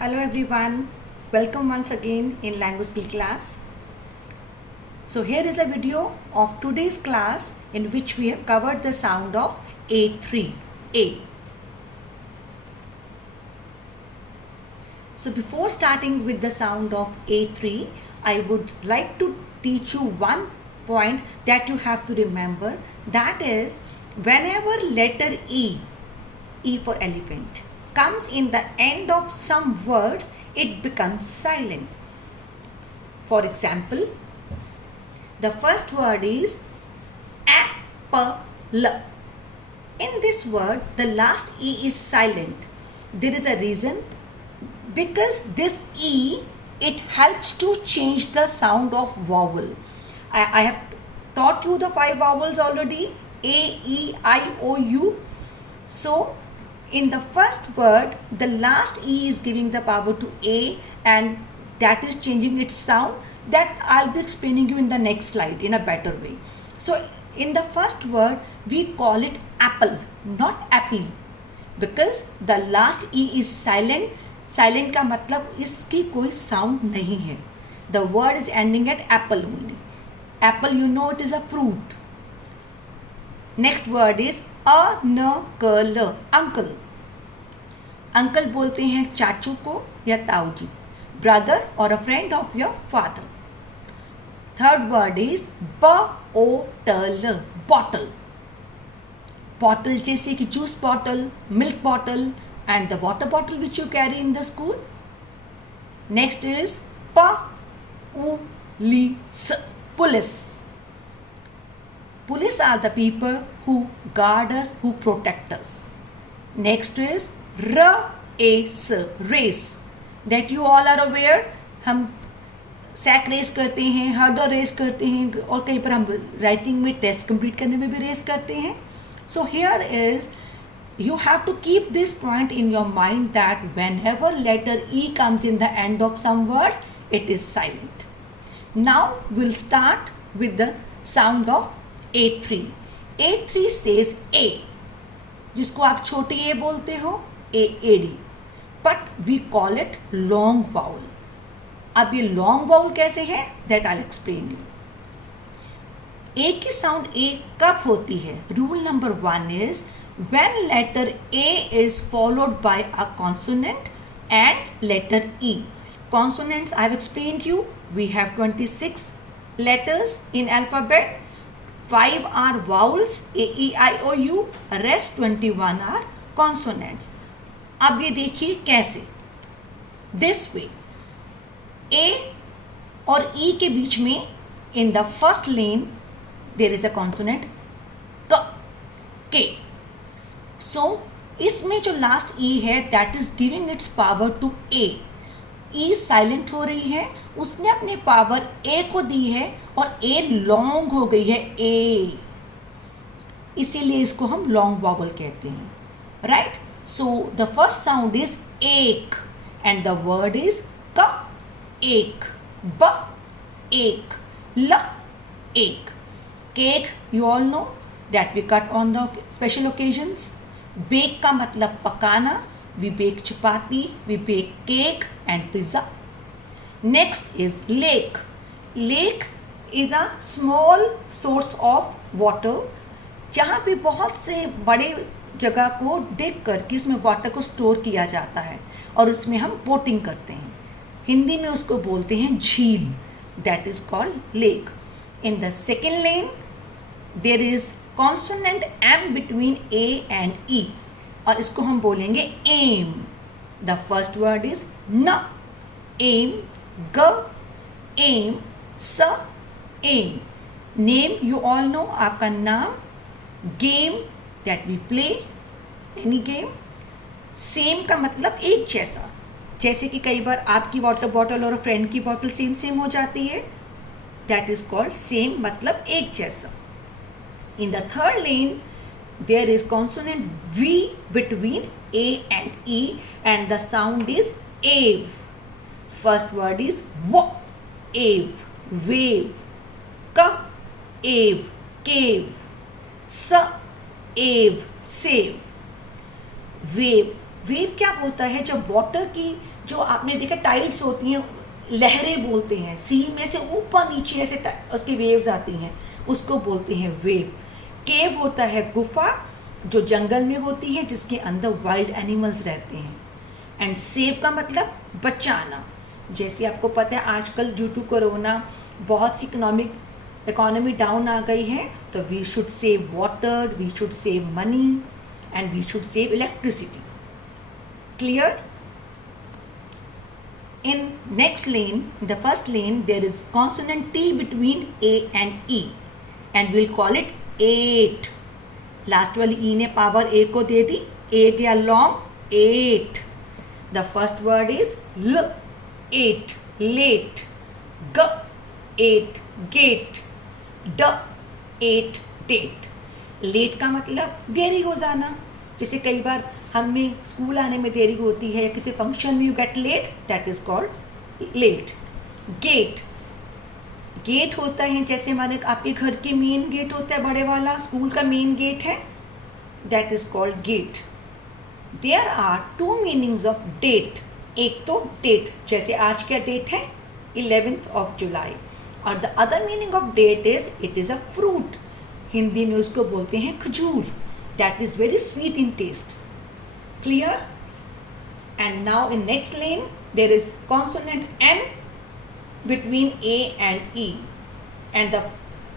Hello everyone, welcome once again in language skill class. So here is a video of today's class in which we have covered the sound of A3, A. So before starting with the sound of A3, I would like to teach you one point that you have to remember, that is whenever letter E for elephant, comes in the end of some words, it becomes silent. For example, the first word is apple. In this word, the last E is silent. There is a reason, because this E, it helps to change the sound of vowel. I have taught you the 5 vowels already, A, E, I, O, U. So, in the first word, the last E is giving the power to A and that is changing its sound. That I'll be explaining you in the next slide in a better way. So, in the first word, we call it apple, not apple, because the last E is silent. Silent का मतलब इसकी कोई sound नहीं है. The word is ending at apple only. Apple, you know, it is a fruit. Next word is uncle. Uncle. Uncle बोलते हैं चाचू को या ताऊ जी, brother or a friend of your father. Third word is bottle. Bottle. Bottle जैसे कि juice bottle, milk bottle, and the water bottle which you carry in the school. Next is police. Police. Police are the people who guard us, who protect us. Next is race. Race. That you all are aware. हम sack race करते हैं, hurdle race करते हैं और कहीं पर हम writing में टेस्ट कंप्लीट करने में भी रेस करते हैं. So here is, you have to keep this point in your mind that whenever letter E comes in the end of some words, it is silent. Now we'll start with the sound of A3. A3 says A, जिसको आप छोटी A बोलते हो, AD, but we call it long vowel. अब ये long vowel कैसे है, that I'll explain you. A की sound A कब होती है? Rule number 1 is when letter A is followed by a consonant and letter E. Consonants I have explained you. We have 26 letters in alphabet. 5 are vowels, A, E, I, O, U. Rest 21 are consonants. अब ये देखिए कैसे. This way. A और E के बीच में in the first lane there is a consonant K. So इसमें जो last E है that is giving its power to A. E silent हो रही है, उसने अपने पावर A को दी है और A लॉन्ग हो गई है A, इसीलिए इसको हम लॉन्ग वॉवल कहते हैं. Right. So the first sound is एक एंड द वर्ड इज क. एक, ब एक, ल एक. Cake you all know that we cut on the special occasions. Bake का मतलब पकाना. We bake chapati, we bake cake and pizza. Next is lake. Lake is a small source of water, जहाँ पे बहुत से बड़े जगह को डिग करके इसमें वाटर को स्टोर किया जाता है और इसमें हम बोटिंग करते हैं. हिंदी में उसको बोलते हैं झील. That is called lake. In the second lane, there is consonant M between A and E. और इसको हम बोलेंगे एम. द फर्स्ट वर्ड इज न. एम, ग, एम, स, एम. नेम यू ऑल नो, आपका नाम. Game that we play, any game. Same का मतलब एक जैसा, जैसे कि कई बार आपकी वाटर बॉटल और फ्रेंड की बॉटल सेम सेम हो जाती है. दैट इज कॉल्ड सेम, मतलब एक जैसा. In the third lane there is consonant V between A and E and the sound is ave. First word is w, ave, wave. Ka, ave, cave. Sa, ave, save. Wave. Wave क्या होता है? जब water की जो आपने देखा tides होती हैं, लहरें बोलते हैं, सी में से ऊपर नीचे ऐसे उसकी वेव्स आती हैं, उसको बोलते हैं वेव। केव होता है गुफा जो जंगल में होती है, जिसके अंदर वाइल्ड एनिमल्स रहते हैं। एंड सेव का मतलब बचाना। जैसे आपको पता है आजकल ड्यू टू कोरोना बहुत सी इकोनॉमी डाउन आ गई है, तो we should save water, we should save money and we should save electricity. Clear? In next lane, the first lane, there is consonant T between A and E, and we'll call it 8. Last वाली E ने power A को दे दी, A गया long, 8. The first word is L, 8, late. G, 8, gate. D, 8, date. Late का मतलब देरी हो जाना। जैसे कई बार हमें स्कूल आने में देरी होती है या किसी फंक्शन में you get late, that is called late. Gate, gate होता है जैसे हमारे आपके घर की मेन गेट होता है बड़े वाला, स्कूल का मेन गेट है, that is called gate. There are two meanings of date. एक तो डेट, जैसे आज क्या डेट है 11 जुलाई, और the other meaning of date is it is a fruit. Hindi में उसको बोलते हैं खजूर, that is very sweet in taste. Clear? And now in next lane there is consonant N between A and E, and the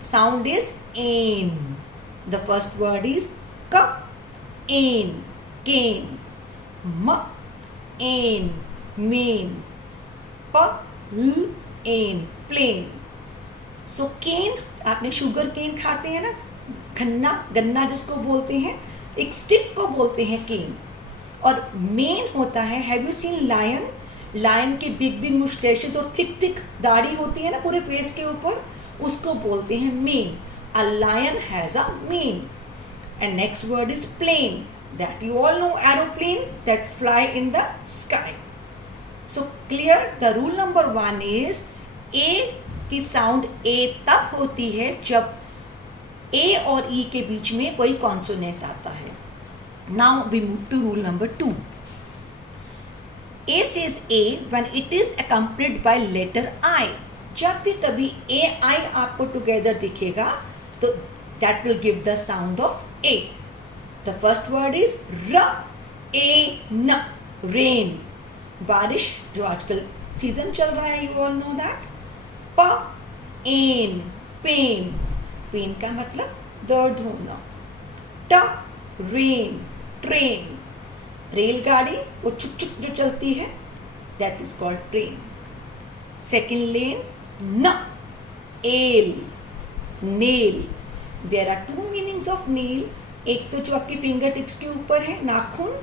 sound is ain. The first word is ka, ain, cane. Ma, ain, main. Pa, l, ain, plain. So cane, आपने sugar cane खाते हैं ना, गन्ना जिसको बोलते हैं, एक stick को बोलते हैं केन। और मेन होता है, have you seen lion? Lion के बिग बिग मुस्टैशेस और थिक थिक दाढ़ी होती है ना पूरे फेस के ऊपर, उसको बोलते हैं mane. A lion has a mane. And next word is plane, that you all know, aeroplane that fly in the sky. So clear? The rule number 1 is A की साउंड ए तब होती है जब ए और ई के बीच में कोई कॉन्सोनेंट आता है। Now we move to rule number 2। A says A when it is accompanied by letter I. जब भी कभी ए आई आपको टुगेदर दिखेगा तो that will give the sound of A. The first word is R, A N, rain, बारिश, जो आजकल season चल रहा है, you all know that. P, N, pen, pen का मतलब दर्द होना। ट, रेन, ट्रेन, रेलगाड़ी, वो चुक चुक जो चलती है, that is called train. Second lane N, L, nail. There are two meanings of nail. एक तो जो आपकी फिंगर टिप्स के ऊपर है, नाखून,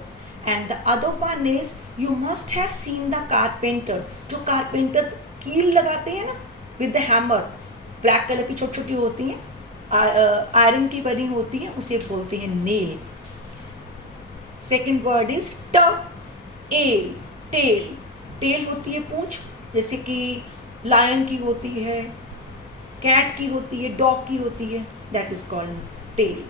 and the other one is you must have seen the carpenter. जो कारपेंटर कील लगाते हैं ना with the hammer, black colour की छोटी छोटी होती हैं, आयरन की बनी होती है, उसे बोलते हैं नेल। सेकेंड वर्ड इज ट, एल, टेल। टेल होती है पूंछ, जैसे कि लायन की होती है, कैट की होती है, डॉग की होती है, that is called tail.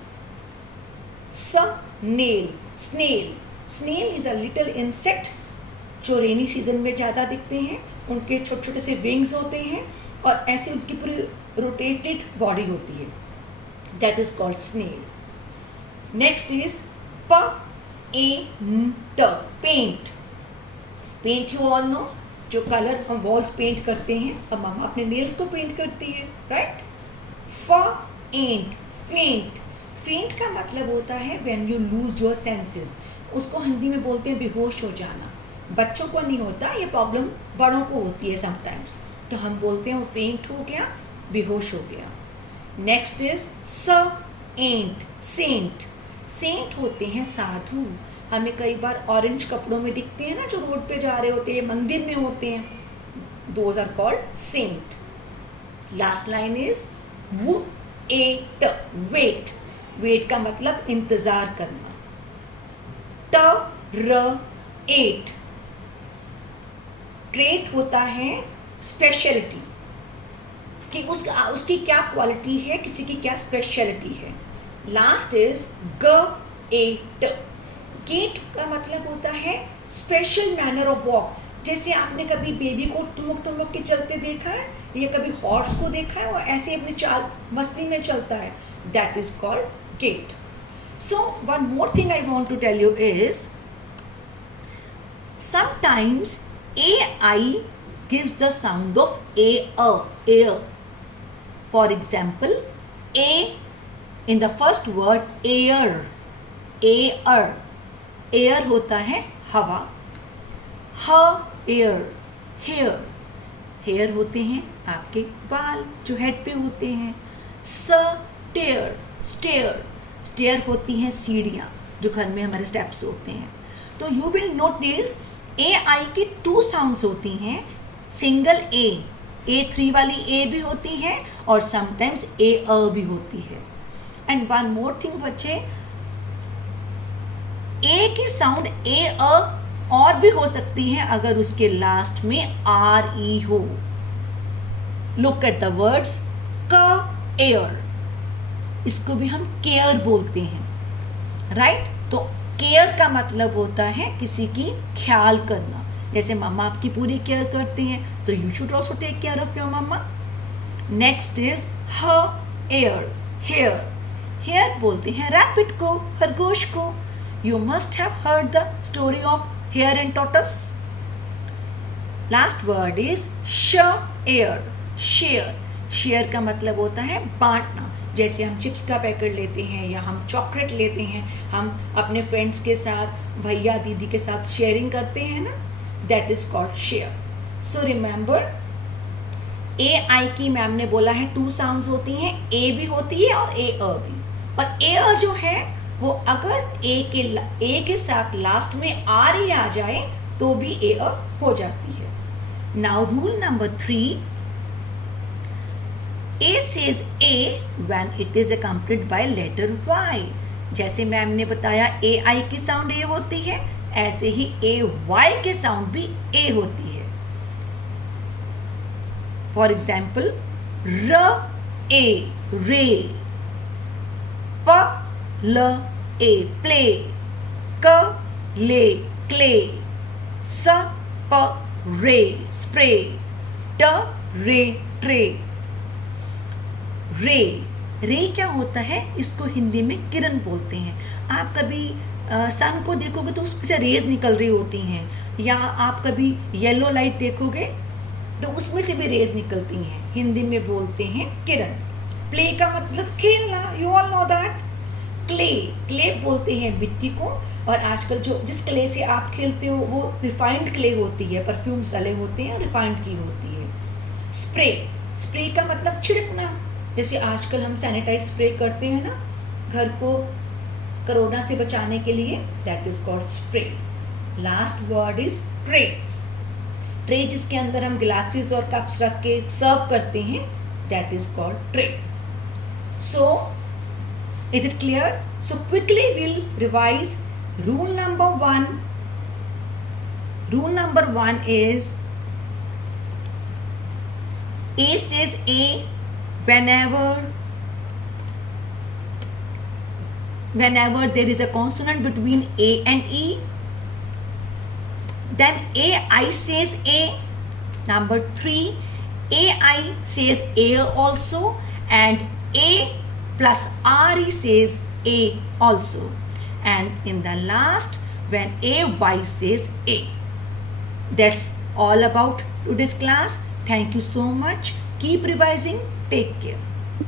S, nail, snail. Snail is a little insect जो रेनी सीजन में ज़्यादा दिखते हैं। उनके छोटे छोटे से विंग्स होते हैं और ऐसे उनकी पूरी रोटेटेड बॉडी होती है, that is called snail. Next is p, a, n, t, paint. Paint you all know, जो कलर हम वॉल्स पेंट करते हैं, और मम्मा अपने नेल्स को पेंट करती है, राइट। फ, एंट, फेंट। फेंट का मतलब होता है when you lose your senses. उसको हिंदी में बोलते हैं बेहोश हो जाना। बच्चों को नहीं होता ये प्रॉब्लम, बड़ों को होती है समटाइम्स, तो हम बोलते हैं वो फेंट हो गया, बेहोश हो गया। नेक्स्ट इज स, एंट, सेंट। सेंट होते हैं साधु। हमें कई बार ऑरेंज कपड़ों में दिखते हैं ना, जो रोड पे जा रहे होते हैं, मंदिर में होते हैं, those are called saint. Last line is w, a, ट, वेट। वेट का मतलब इंतजार करना। ट, र, एट। ट्रेट होता है स्पेशलिटी, कि उसकी क्या क्वालिटी है, किसी की क्या स्पेशलिटी है। लास्ट इज ग, ए, ट। गेट का मतलब होता है स्पेशल मैनर ऑफ वॉक. जैसे आपने कभी बेबी को ठुमक ठुमक के चलते देखा है, या कभी हॉर्स को देखा है और ऐसे अपनी चाल मस्ती में चलता है, that is called gate. So one more thing I want to tell you is sometimes AI gives the sound of air. For example, A in the first word air. Air होता है हवा. Hair होते हैं आपके बाल जो head पे होते हैं. Stair होती हैं सीढ़ियाँ जो घर में हमारे स्टेप्स होते हैं. तो यू विल नोटिस AI की 2 साउंड्स होती हैं. सिंगल A3 वाली A भी होती है और समटाइम्स A भी होती है. एंड वन मोर थिंग बच्चे, A की साउंड A और भी हो सकती है अगर उसके लास्ट में RE हो. Look at the words care. इसको भी हम केयर बोलते हैं, राइट? तो केयर का मतलब होता है किसी की ख्याल करना. जैसे मम्मा आपकी पूरी केयर करती हैं, तो you should also take care of your mamma. Next is hare बोलते हैं रैबिट को, खरगोश को. You must have heard the story of hare and tortoise. Last word is share का मतलब होता है बांटना. जैसे हम चिप्स का पैकेट लेते हैं या हम चॉकलेट लेते हैं, हम अपने फ्रेंड्स के साथ, भैया दीदी के साथ शेयरिंग करते हैं ना, that is called share. So remember, AI की मैम ने बोला है 2 साउंड्स होती हैं, A भी होती है और A भी. और A जो है वो अगर A के साथ लास्ट में RE आ जाए तो भी A हो जाती है. Now rule number 3, A says A when it is accompanied by letter Y. जैसे मैम ने बताया AI की साउंड A होती है, ऐसे ही AY के साउंड भी A होती है. फॉर एग्जाम्पल, रे, प्ले, क्ले, स्प्रे, ट्रे. रे क्या होता है? इसको हिंदी में किरण बोलते हैं. आप कभी सन को देखोगे तो उसमें से रेज निकल रही होती हैं, या आप कभी येलो लाइट देखोगे तो उसमें से भी रेज निकलती हैं. हिंदी में बोलते हैं किरण. प्ले का मतलब खेलना, you all know that. Clay बोलते हैं मिट्टी को, और आजकल जिस क्ले से आप खेलते हो वो रिफाइंड क्ले होती है, परफ्यूम्स डाले होते हैं और रिफाइंड की होती है. स्प्रे का मतलब छिड़कना. जैसे आजकल हम सैनिटाइज स्प्रे करते हैं ना घर को कोरोना से बचाने के लिए, that is called spray. Last word is tray जिसके अंदर हम ग्लासेस और कप्स रख के सर्व करते हैं, that is called tray. So is it clear? So quickly will revise rule number 1. Rule number 1 is A says A whenever there is a consonant between A and E. Then AI says A. Number 3, AI says A also, and A plus RE says A also. And in the last, when AY says A. That's all about today's class. Thank you so much. Keep revising. Take care.